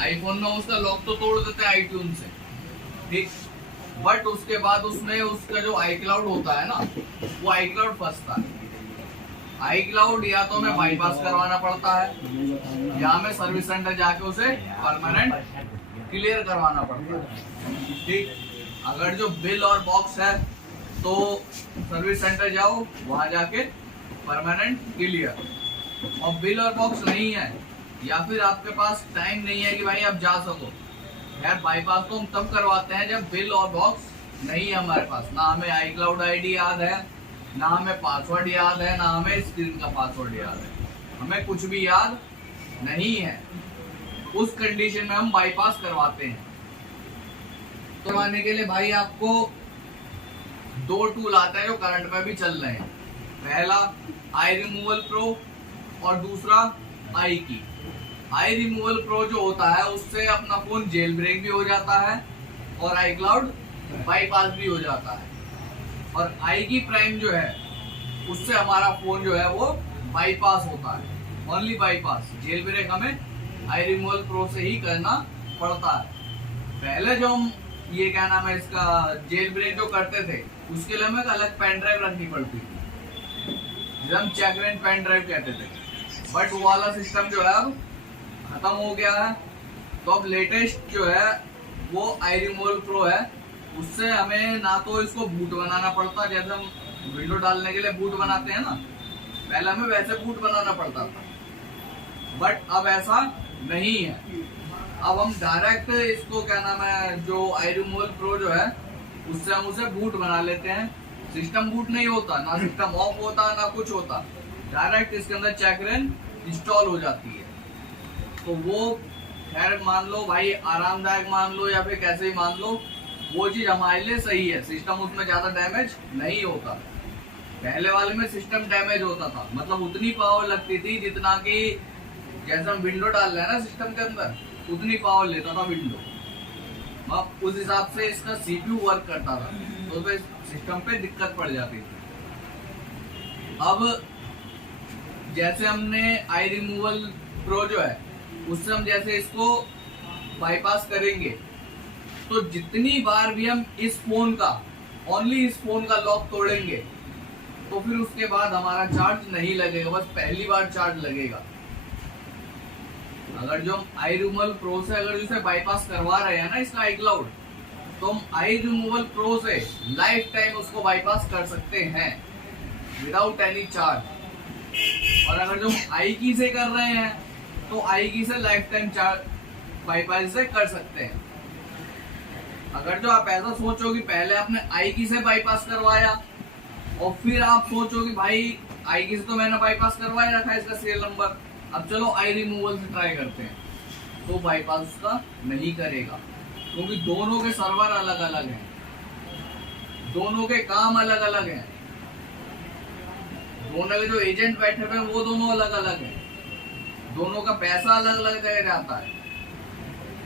IPhone में उसका lock तो तोड़ देते हैं आईट्यून से, ठीक, बट उसके बाद उसमें उसका जो आई क्लाउड होता है ना, वो आई क्लाउड फंसता है। आई क्लाउड या तो हमें बाईपास करवाना पड़ता है या हमें सर्विस सेंटर जाके उसे परमानेंट क्लियर करवाना पड़ता है, ठीक। अगर जो बिल और बॉक्स है तो सर्विस सेंटर जाओ, वहां जाके परमानेंट क्लियर। और बिल और बॉक्स नहीं है या फिर आपके पास टाइम नहीं है कि भाई आप जा सको, यार बाईपास तो हम तब करवाते हैं जब बिल और बॉक्स नहीं है हमारे पास, ना हमें आई क्लाउड आईडी याद है, ना हमें पासवर्ड याद है, ना हमें स्क्रीन का पासवर्ड याद है, हमें कुछ भी याद नहीं है। उस कंडीशन में हम बाईपास करवाते हैं। तो करवाने के लिए भाई आपको 2 टूल आता है जो करंट में भी चल रहे हैं। पहला आई रिमूवल प्रो और दूसरा आई की। आई रिमूवल प्रो जो होता है उससे अपना फोन जेल ब्रेक भी हो जाता है और आई क्लाउड बाईपास भी हो जाता है। और आई की प्राइम जो है उससे हमारा फोन जो है वो बाईपास होता है, ओनली बाईपास। जेल ब्रेक हमें आई रिमूवल प्रो से ही करना पड़ता है। पहले जो हम ये क्या नाम है इसका जेल ब्रेक जो करते थे उसके लिए हमें एक अलग पेन ड्राइव रखनी पड़ती थी, जिसे हम चेकरेंट पेन ड्राइव कहते थे, बट वो वाला सिस्टम जो है अब खत्म हो गया है। तो अब लेटेस्ट जो है वो आई रिमूवल प्रो है। उससे हमें ना तो इसको बूट बनाना पड़ता, जैसे हम विंडो डालने के लिए बूट बनाते हैं ना, पहले हमें वैसे बूट बनाना पड़ता था, बट अब ऐसा नहीं है। अब हम डायरेक्ट इसको क्या नाम है जो आई रिमूवल प्रो जो है उससे हम उसे बूट बना लेते हैं। सिस्टम बूट नहीं होता, ना सिस्टम ऑफ होता ना कुछ होता, डायरेक्ट इसके अंदर चेकरेन इंस्टॉल हो जाती है। तो वो खैर मान लो भाई आरामदायक मान लो या फिर कैसे ही मान लो, वो चीज हमारे लिए सही है। सिस्टम उसमें ज्यादा डैमेज नहीं होता। पहले वाले में सिस्टम डैमेज होता था, मतलब उतनी पावर लगती थी जितना कि जैसे हम विंडो डाल रहे हैं ना सिस्टम के अंदर, उतनी पावर लेता था विंडो। अब उस हिसाब से इसका सीपीयू वर्क करता था, तो फिर सिस्टम पे दिक्कत पड़ जाती थी। अब जैसे हमने आई रिमूवल प्रो जो है उससे हम जैसे इसको बाईपास करेंगे, तो जितनी बार भी हम इस फोन का ओनली इस फोन का लॉक तोड़ेंगे तो फिर उसके बाद हमारा चार्ज नहीं लगेगा, बस पहली बार चार्ज लगेगा। अगर जो हम आई रिमूवल प्रो से अगर इसे बाईपास करवा रहे हैं ना इसका आई क्लाउड, तो हम आई रिमूवल प्रो से लाइफ टाइम उसको बाईपास कर सकते हैं विदाउट एनी चार्ज। और अगर जो हम आई की से कर रहे हैं तो आई की से लाइफ टाइम चार्ज बाईपास से कर सकते हैं। अगर जो आप ऐसा सोचो कि पहले आपने आई की से बाईपास करवाया और फिर आप सोचो कि भाई आई की से तो मैंने बाईपास करवाया रखा है इसका सीरियल नंबर, अब चलो आई रिमूवल से ट्राई करते हैं, तो बाईपास उसका नहीं करेगा, क्योंकि दोनों के सर्वर अलग अलग हैं, दोनों के काम अलग अलग हैं, दोनों के जो एजेंट बैठे हुए हैं वो दोनों अलग अलग हैं, दोनों का पैसा अलग अलग जगह जाता है।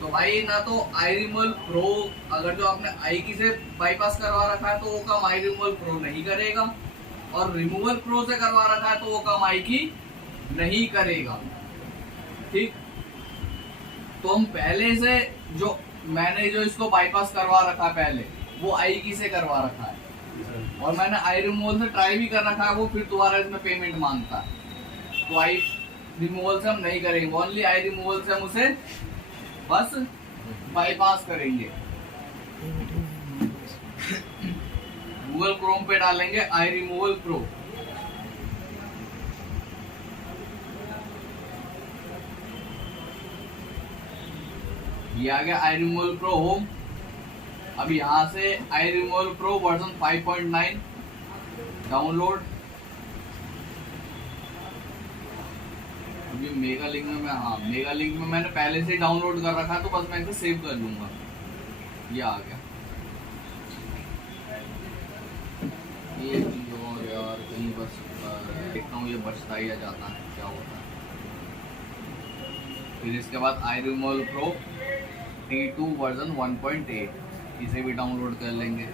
तो भाई ना तो आई रिमूवल प्रो अगर जो आपने आई की से बाईपास करवा रखा है तो वो काम आई रिमूवल प्रो नहीं करेगा, और रिमूवल प्रो से करवा रखा है तो वो काम आई की नहीं करेगा, ठीक। तो हम पहले से जो मैंने जो इसको बाईपास करवा रखा है पहले वो आई की से करवा रखा है, और मैंने आई रिमूवल से ट्राई भी कर रखा है, वो फिर दोबारा इसमें पेमेंट मांगता है, तो आई रिमूवल से हम नहीं करेंगे, ओनली आई रिमूवल से हम उसे बस बाईपास करेंगे। गूगल क्रोम पे डालेंगे आई रिमूवल प्रो, ये आ गया आई रिमूवल प्रो होम। अब यहाँ से आई रिमूवल प्रो वर्जन 5.9 डाउनलोड। अभी मेगा लिंक में मेगा लिंक में मैंने पहले से डाउनलोड कर रखा है, तो बस मैं इसे सेव कर लूंगा। ये आ गया। ये और यार कहीं बस देखता हूँ ये बचता ही जाता है, क्या होता है। फिर इसके बाद आई रिमूवल प्रो T2 वर्जन 1.8, इसे भी डाउनलोड कर लेंगे।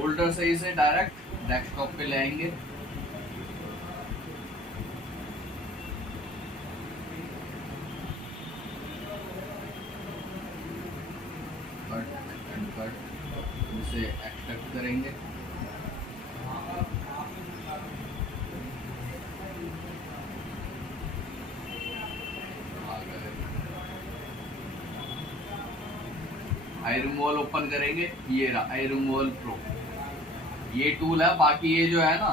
होल्डर से इसे डायरेक्ट डेस्कटॉप पे ले आएंगे। कट एंड कट, इसे एक्सट्रैक्ट करेंगे। आई रिमूवल ओपन करेंगे, ये रहा आई रिमूवल प्रो, ये टूल है। बाकी ये जो है ना,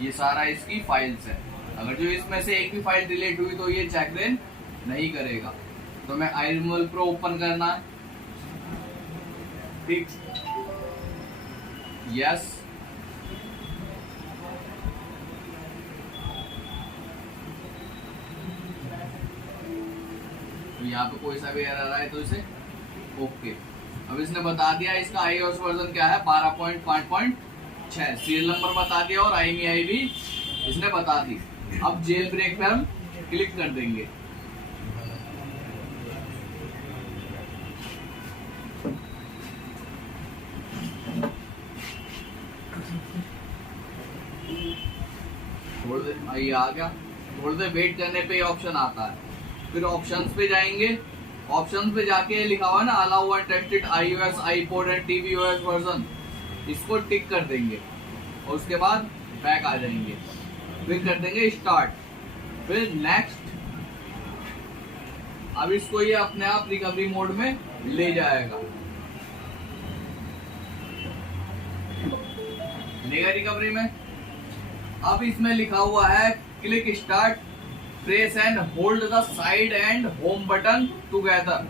ये सारा इसकी फाइल्स है। अगर जो इसमें से एक भी फाइल डिलीट हुई तो ये चेक रेन नहीं करेगा। तो मैं आई रिमूवल प्रो ओपन करना है, ठीक, यस। तो यहाँ पे कोई सा भी एरर आए तो इसे ओके। अब इसने बता दिया इसका iOS वर्जन क्या है, 12.5.6, सीरियल नंबर बता दिया और IMEI भी इसने बता दी। अब जेल ब्रेक पे हम क्लिक कर देंगे। थोड़ी देर ये आ गया, थोड़ी देर वेट करने पे ऑप्शन आता है। फिर ऑप्शंस पे जाएंगे, ऑप्शन पे जाके लिखा हुआ है ना allow tested iOS, iPod and tvOS version, इसको टिक कर देंगे और उसके बाद बैक आ जाएंगे। फिर कर देंगे स्टार्ट, फिर नेक्स्ट। अब इसको ये अपने आप रिकवरी मोड में ले जाएगा, लेगा रिकवरी में। अब इसमें लिखा हुआ है click start, press and hold the side and home button together,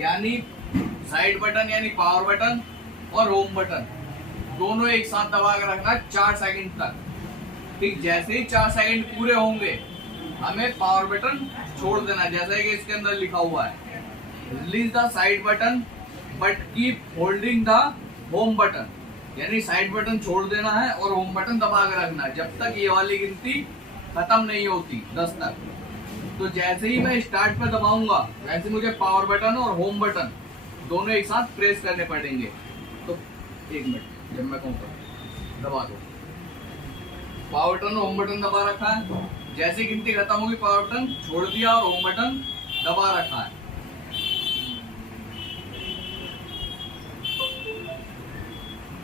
यानी साइड बटन यानी पावर बटन और होम बटन दोनों एक साथ दबा कर रखना 4 सेकंड तक, ठीक। जैसे ही 4 सेकंड पूरे होंगे हमें पावर बटन छोड़ देना, जैसा कि इसके अंदर लिखा हुआ है release the side button but keep holding the home button, यानी साइड बटन छोड़ देना है और होम बटन दबा कर रखना है जब तक ये वाली गिनती खत्म नहीं होती 10 तक। तो जैसे ही मैं स्टार्ट पे दबाऊंगा वैसे मुझे पावर बटन और होम बटन दोनों एक साथ प्रेस करने पड़ेंगे। तो 1 मिनट, जब मैं कहूँगा दबा दो, पावर बटन और होम बटन दबा रखा है। जैसे गिनती खत्म होगी पावर बटन छोड़ दिया और होम बटन दबा रखा है।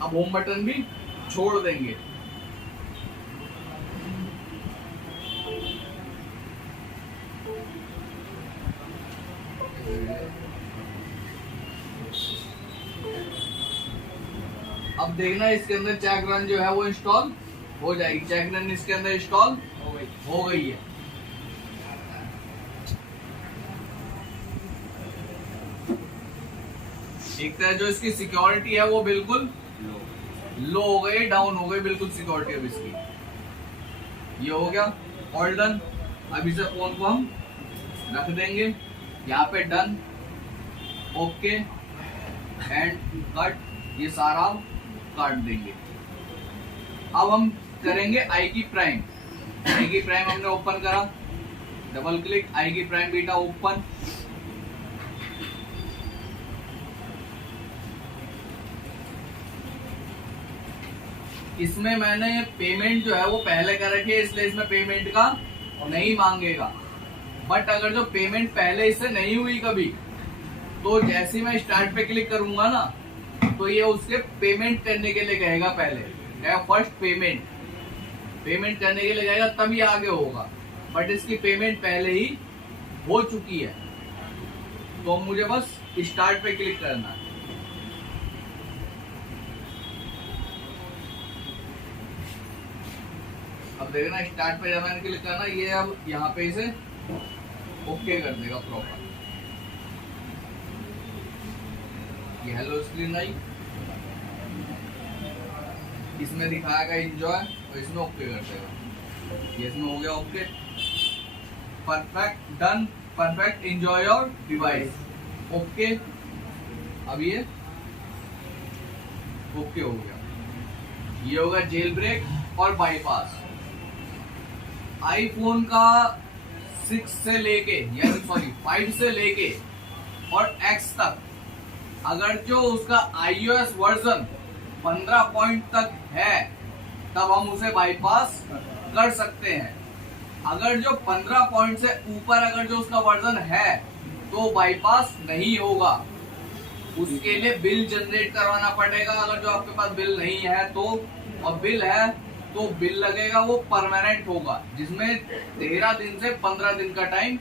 अब होम बटन भी छोड़ देंगे। अब देखना इसके अंदर चेक रन जो है वो इंस्टॉल हो जाएगी। चेक रन इसके अंदर इंस्टॉल हो गई है। एक तरह जो इसकी सिक्योरिटी है वो बिल्कुल लो हो गई, डाउन हो गई बिल्कुल सिक्योरिटी। अब इसकी ये हो गया ऑल डन। अब इसे फोन को हम रख देंगे यहाँ पे, डन, ओके एंड कट, ये सारा काट देंगे। अब हम करेंगे आईकी प्राइम। आईकी प्राइम हमने ओपन करा, डबल क्लिक, आईकी प्राइम बीटा ओपन। इसमें मैंने पेमेंट जो है वो पहले कर रखी है, इसलिए इसमें पेमेंट का नहीं मांगेगा। बट अगर जो पेमेंट पहले इससे नहीं हुई कभी, तो जैसे मैं स्टार्ट पे क्लिक करूंगा ना तो ये उसके पेमेंट करने के लिए कहेगा। पहले फर्स्ट पेमेंट, पेमेंट करने के लिए कहेगा तब ये आगे होगा। बट इसकी पेमेंट पहले ही हो चुकी है, तो मुझे बस स्टार्ट पे क्लिक करना है। अब देखना स्टार्ट पे जब मैंने क्लिक करना, ये अब यहाँ पे इसे ओके कर देगा प्रॉपर। ये हेलो स्क्रीन आई, इसमें दिखाएगा एंजॉय और इसमें ओके कर देगा। ये इसमें हो गया okay, perfect, done, perfect, enjoy your device, okay. अब ये ओके हो गया। ये होगा जेल ब्रेक और बाईपास। आईफोन का 6 से लेके यानी 5 से लेके और X तक अगर जो उसका iOS वर्जन 15 पॉइंट तक है तब हम उसे बाईपास कर सकते हैं। अगर जो 15 पॉइंट से ऊपर अगर जो उसका वर्जन है तो बाईपास नहीं होगा। उसके लिए बिल जनरेट करवाना पड़ेगा। अगर जो आपके पास बिल नहीं है तो, और बिल है तो बिल लगेगा, वो परमानेंट होगा, जिसमें 13 दिन से 15 दिन का टाइम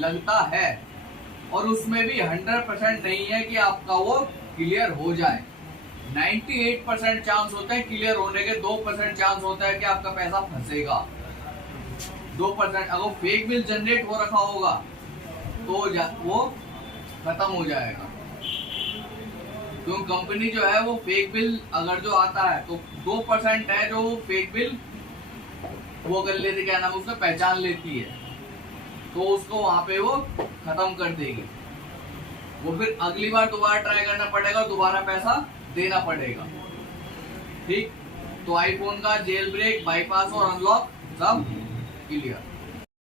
लगता है। और उसमें भी 100% नहीं है कि आपका वो क्लियर हो जाए। 98% चांस होते हैं क्लियर होने के, 2% चांस होता है कि आपका पैसा फंसेगा। 2% अगर फेक बिल जनरेट हो रखा होगा तो वो खत्म हो जाएगा। तो कंपनी जो है वो फेक बिल अगर जो आता है तो 2% है जो फेक बिल वो कर लेती, क्या नाम उसका पहचान लेती है, तो उसको वहां पे वो खत्म कर देगी। वो फिर अगली बार दोबारा ट्राई करना पड़ेगा, दोबारा पैसा देना पड़ेगा। ठीक, तो आईफोन का जेल ब्रेक, बाईपास और अनलॉक सब क्लियर।